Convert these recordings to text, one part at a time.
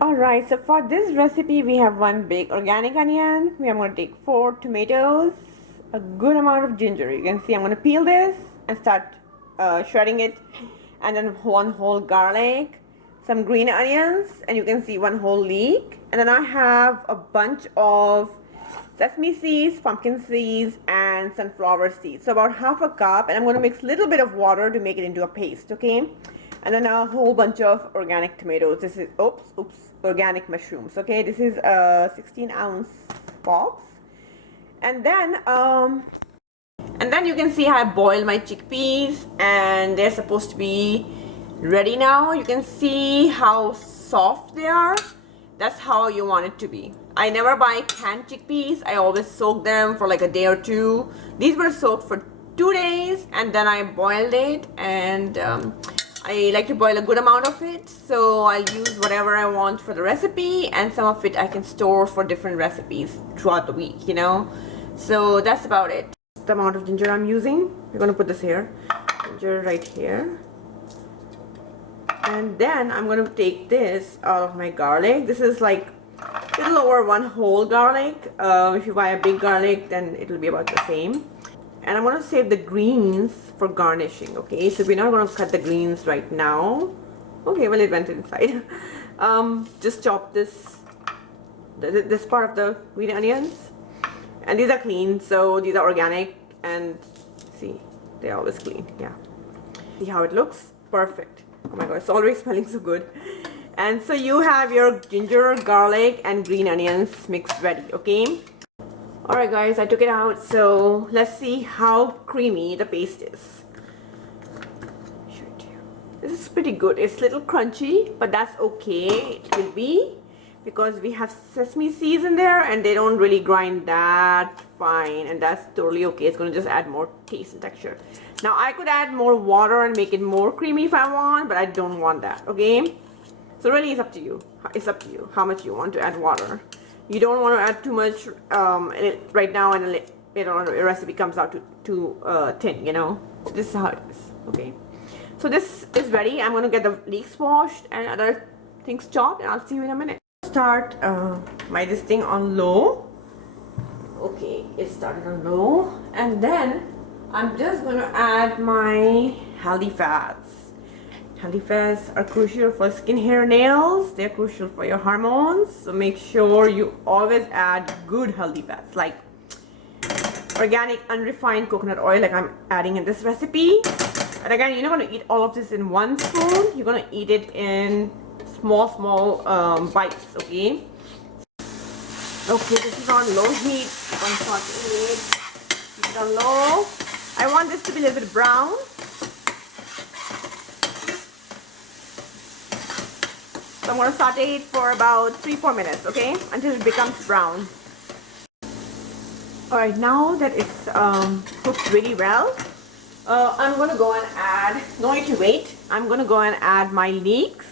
Alright, so for this recipe we have one big organic onion. We are going to take 4 tomatoes, a good amount of ginger. You can see I'm going to peel this and start shredding it, and then one whole garlic, some green onions, and you can see one whole leek. And then I have a bunch of sesame seeds, pumpkin seeds, and sunflower seeds. So about half a cup, and I'm going to mix a little bit of water to make it into a paste, okay? And then a whole bunch of organic tomatoes. This is, organic mushrooms, okay? This is a 16-ounce box. And then you can see I boiled my chickpeas, and they're supposed to be ready now. You can see how soft they are. That's how you want it to be. I never buy canned chickpeas. I always soak them for like a day or two. These were soaked for 2 days, and then I boiled it, and I like to boil a good amount of it, so I'll use whatever I want for the recipe, and some of it I can store for different recipes throughout the week, you know. So that's about it. The amount of ginger I'm using, we're going to put this here, ginger right here. And then I'm going to take this out of my garlic. This is like a little over one whole garlic. If you buy a big garlic, then it will be about the same. And I'm going to save the greens for garnishing, okay? So we're not going to cut the greens right now. Okay, well, it went inside. Just chop this part of the green onions. And these are clean, so these are organic. And see, they're always clean, yeah. See how it looks? Perfect. Oh my god, it's already smelling so good. And so you have your ginger, garlic, and green onions mixed ready, okay? Alright guys, I took it out, so let's see how creamy the paste is. This is pretty good. It's a little crunchy, but that's okay. It will be, because we have sesame seeds in there and they don't really grind that fine, and that's totally okay. It's going to just add more taste and texture. Now I could add more water and make it more creamy if I want, but I don't want that, okay? So really it's up to you. It's up to you how much you want to add water. You don't want to add too much right now, and later on the recipe comes out too thin, you know. This is how it is, okay? So this is ready. I'm going to get the leeks washed and other things chopped, and I'll see you in a minute. Start this thing on low. Okay, it started on low, and then I'm just going to add my healthy fats. Healthy fats are crucial for skin, hair, nails. They're crucial for your hormones. So make sure you always add good healthy fats, like organic unrefined coconut oil, like I'm adding in this recipe. And again, you're not going to eat all of this in one spoon. You're going to eat it in small bites, okay? Okay, this is on low heat. Keep it on low. I want this to be a little bit brown. So I'm going to saute it for about 3-4 minutes, okay? Until it becomes brown. Alright, now that it's cooked really well, I'm going to go and add, no need to wait, I'm going to go and add my leeks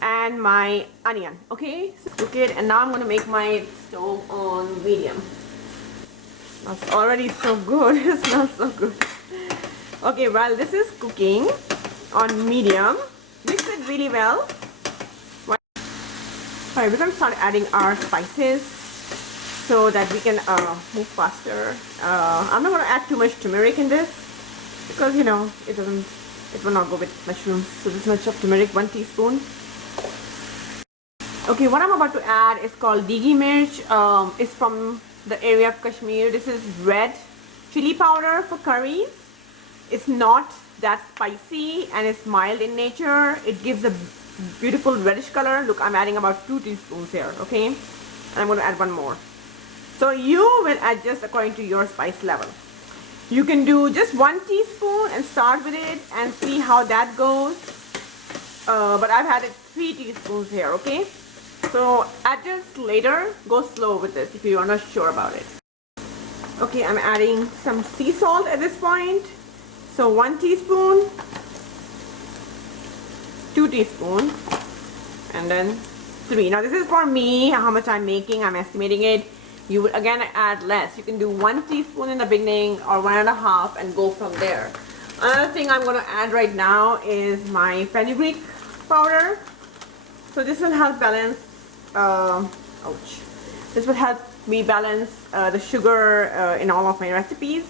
and my onion, okay? So cook it, and now I'm going to make my stove on medium. That's already so good. It smells so good. Okay, while this is cooking on medium, mix it really well. Alright, we're going to start adding our spices so that we can move faster. I'm not going to add too much turmeric in this, because you know it will not go with mushrooms. So this much of turmeric, 1 teaspoon. Okay, what I'm about to add is called digi mirch. It's from the area of Kashmir. This is red chili powder for curries. It's not that spicy, and it's mild in nature. It gives a beautiful reddish color. Look, I'm adding about 2 teaspoons here, okay? And I'm going to add one more. So you will adjust according to your spice level. You can do just 1 teaspoon and start with it and see how that goes. But I've added 3 teaspoons here, okay? So adjust later. Go slow with this if you are not sure about it. Okay, I'm adding some sea salt at this point. So 1 teaspoon, 2 teaspoons, and then 3. Now this is for me, how much I'm making, I'm estimating it. You would again add less. You can do 1 teaspoon in the beginning or 1.5 and go from there. Another thing I'm going to add right now is my fenugreek powder. So this will help balance, ouch. This will help me balance the sugar in all of my recipes.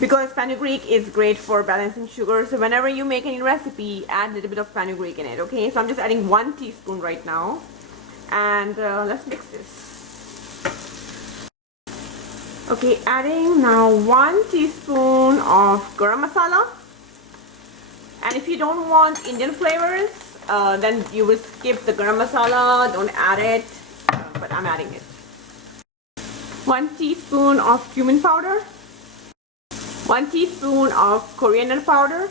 Because fenugreek is great for balancing sugar. So whenever you make any recipe, add a little bit of fenugreek in it, okay? So I'm just adding 1 teaspoon right now. And let's mix this. Okay, adding now 1 teaspoon of garam masala. And if you don't want Indian flavors, then you will skip the garam masala, don't add it, but I'm adding it. 1 teaspoon of cumin powder, 1 teaspoon of coriander powder,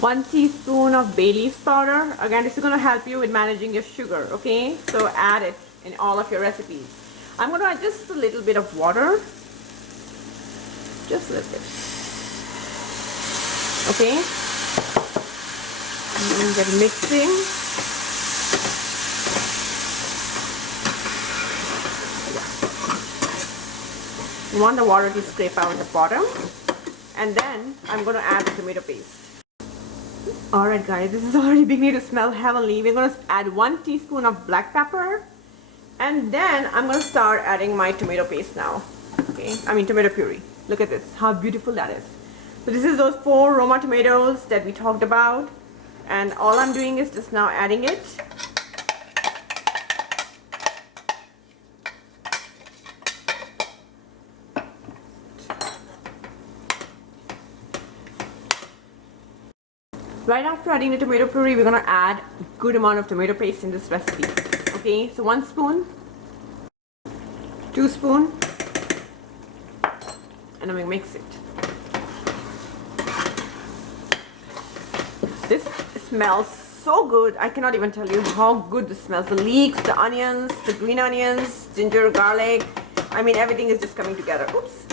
1 teaspoon of bay leaves powder. Again, this is going to help you with managing your sugar, okay? So add it in all of your recipes. I'm going to add just a little bit of water, just a little bit, okay? And get mixing. You want the water to scrape out the bottom, and then I'm going to add the tomato paste. Alright guys, this is already beginning to smell heavenly. We're going to add 1 teaspoon of black pepper, and then I'm going to start adding my tomato paste now. Okay, I mean tomato puree. Look at this, how beautiful that is. So this is those 4 Roma tomatoes that we talked about, and all I'm doing is just now adding it. Right after adding the tomato puree, we're going to add a good amount of tomato paste in this recipe. Okay, so 1 spoon, 2 spoon, and I'm going to mix it. This smells so good. I cannot even tell you how good this smells. The leeks, the onions, the green onions, ginger, garlic. I mean, everything is just coming together. Oops.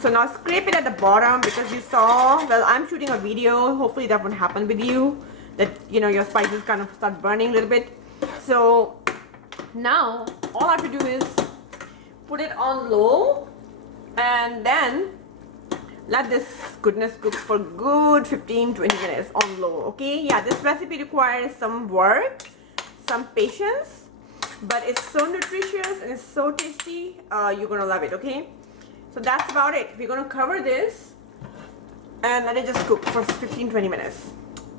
So now scrape it at the bottom, because you saw, well, I'm shooting a video. Hopefully that won't happen with you, that, you know, your spices kind of start burning a little bit. So now all I have to do is put it on low, and then let this goodness cook for good 15-20 minutes on low, okay? Yeah, this recipe requires some work, some patience, but it's so nutritious and it's so tasty. You're gonna love it, okay? So that's about it. We're going to cover this and let it just cook for 15-20 minutes.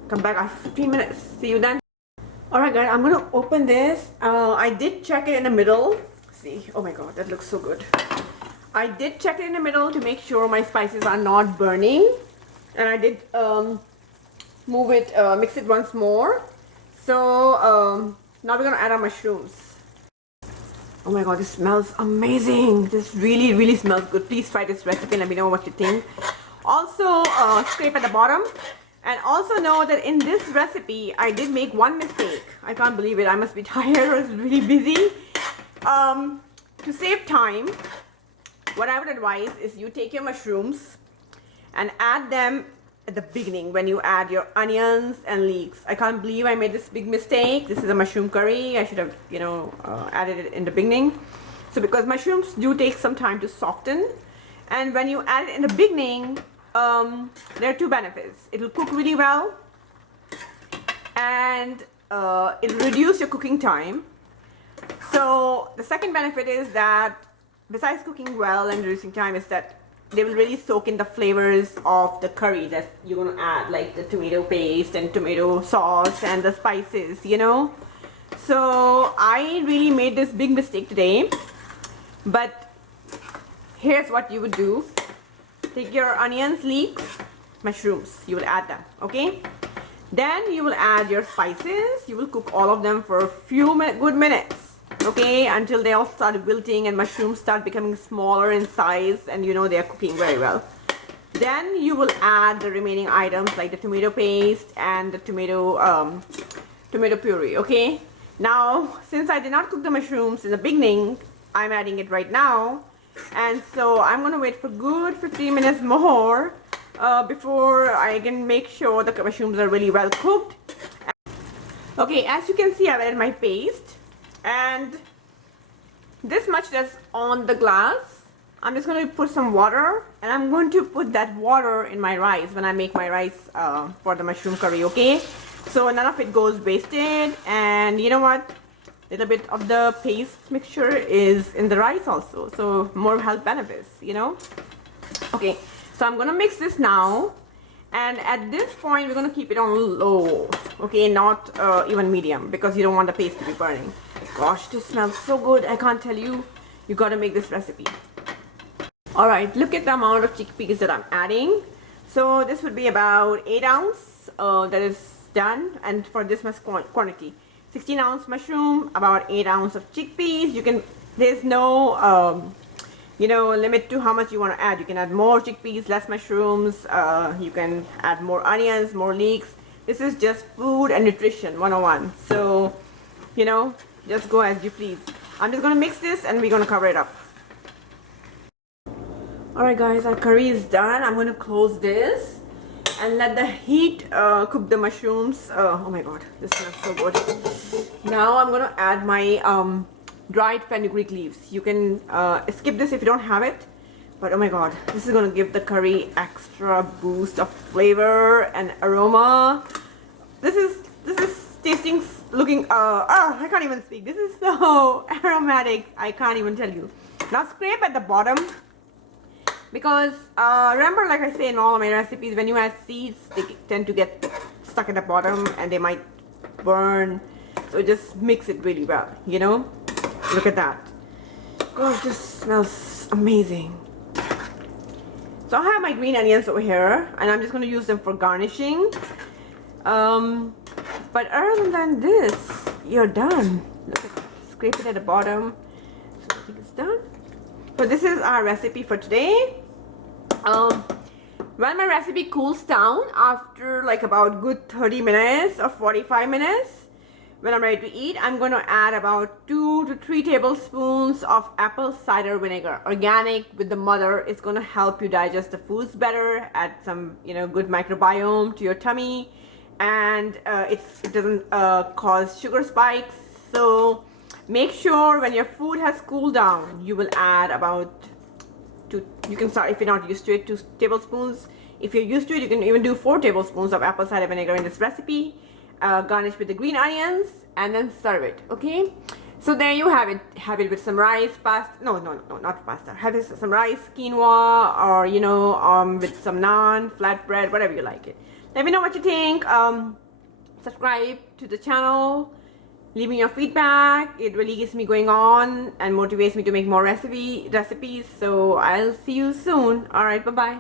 Come back after 15 minutes. See you then. Alright guys, I'm going to open this. I did check it in the middle. See, oh my god, that looks so good. I did check it in the middle to make sure my spices are not burning. And I did mix it once more. So now we're going to add our mushrooms. Oh my god, this smells amazing. This really, really smells good. Please try this recipe and let me know what you think. Also, scrape at the bottom. And also know that in this recipe, I did make 1 mistake. I can't believe it. I must be tired or really busy. To save time, what I would advise is you take your mushrooms and add them at the beginning when you add your onions and leeks. I can't believe I made this big mistake. This is a mushroom curry. I should have, you know, added it in the beginning. So because mushrooms do take some time to soften, and when you add it in the beginning, there are 2 benefits. It will cook really well, and it will reduce your cooking time. So the second benefit is that besides cooking well and reducing time, is that they will really soak in the flavors of the curry that you're going to add, like the tomato paste and tomato sauce and the spices, you know. So I really made this big mistake today, but here's what you would do. Take your onions, leeks, mushrooms, you will add them, okay? Then you will add your spices. You will cook all of them for a few good minutes, okay, until they all start wilting and mushrooms start becoming smaller in size, and you know they are cooking very well. Then you will add the remaining items like the tomato paste and the tomato puree, okay? Now, since I did not cook the mushrooms in the beginning, I'm adding it right now, and so I'm gonna wait for good 15 minutes more before I can make sure the mushrooms are really well cooked. Okay, as you can see, I've added my paste. And this much that's on the glass, I'm just going to put some water, and I'm going to put that water in my rice when I make my rice for the mushroom curry, okay? so none of it goes wasted. And you know what, little bit of the paste mixture is in the rice also, so more health benefits, you know. Okay, so I'm gonna mix this now, and at this point we're gonna keep it on low, okay, not even medium, because you don't want the paste to be burning. Gosh, this smells so good, I can't tell you. You gotta make this recipe. All right, look at the amount of chickpeas that I'm adding. So this would be about 8 ounce that is done, and for this much quantity, 16 ounce mushroom, about 8 ounce of chickpeas. You can, there's no you know, limit to how much you want to add. You can add more chickpeas, less mushrooms, you can add more onions, more leeks. This is just food and nutrition 101, so you know, just go as you please. I'm just gonna mix this and we're gonna cover it up. Alright guys, our curry is done. I'm gonna close this and let the heat cook the mushrooms. Oh my god, this smells so good. Now I'm gonna add my dried fenugreek leaves. You can skip this if you don't have it, but oh my god, this is gonna give the curry extra boost of flavor and aroma. This is tasting, looking, I can't even speak. This is so aromatic, I can't even tell you. Now scrape at the bottom, because remember, like I say in all of my recipes, when you add seeds, they tend to get stuck at the bottom and they might burn. So just mix it really well, you know. Look at that. Gosh, this smells amazing. So I have my green onions over here, and I'm just going to use them for garnishing. But other than this, you're done. Look at that. Scrape it at the bottom. So I think it's done. So this is our recipe for today. When my recipe cools down after like about good 30 minutes or 45 minutes, when I'm ready to eat, I'm going to add about 2 to 3 tablespoons of apple cider vinegar, organic with the mother. It's going to help you digest the foods better, add some, you know, good microbiome to your tummy, and it doesn't cause sugar spikes. So make sure when your food has cooled down, you will add about 2, you can start, if you're not used to it, 2 tablespoons. If you're used to it, you can even do 4 tablespoons of apple cider vinegar in this recipe. Garnish with the green onions and then serve it. Okay, so there you have it. Have it with some rice, pasta, no, not pasta. Have it with some rice, quinoa, or you know, with some naan, flatbread, whatever you like it. Let me know what you think. Subscribe to the channel, leave me your feedback. It really gets me going on and motivates me to make more recipes. So I'll see you soon. All right, bye bye.